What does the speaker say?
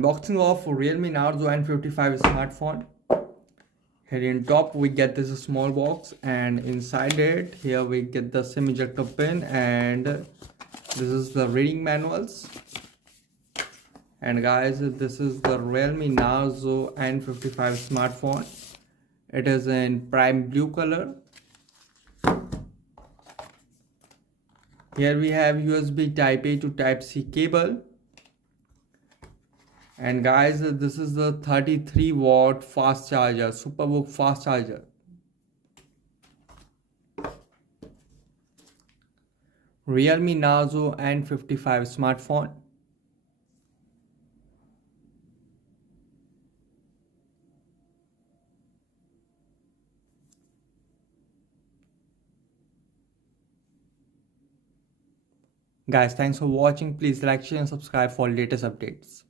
Unboxing of Realme Narzo N55 smartphone. Here in top we get this small box, and inside it here we get the SIM ejector pin, and this is the reading manuals. And guys, this is the Realme Narzo N55 smartphone. It is in prime blue color. Here we have USB type A to type C cable. And guys, this is the 33-watt fast charger, superbook fast charger. Realme Narzo N55 smartphone. Guys, thanks for watching. Please like, share and subscribe for latest updates.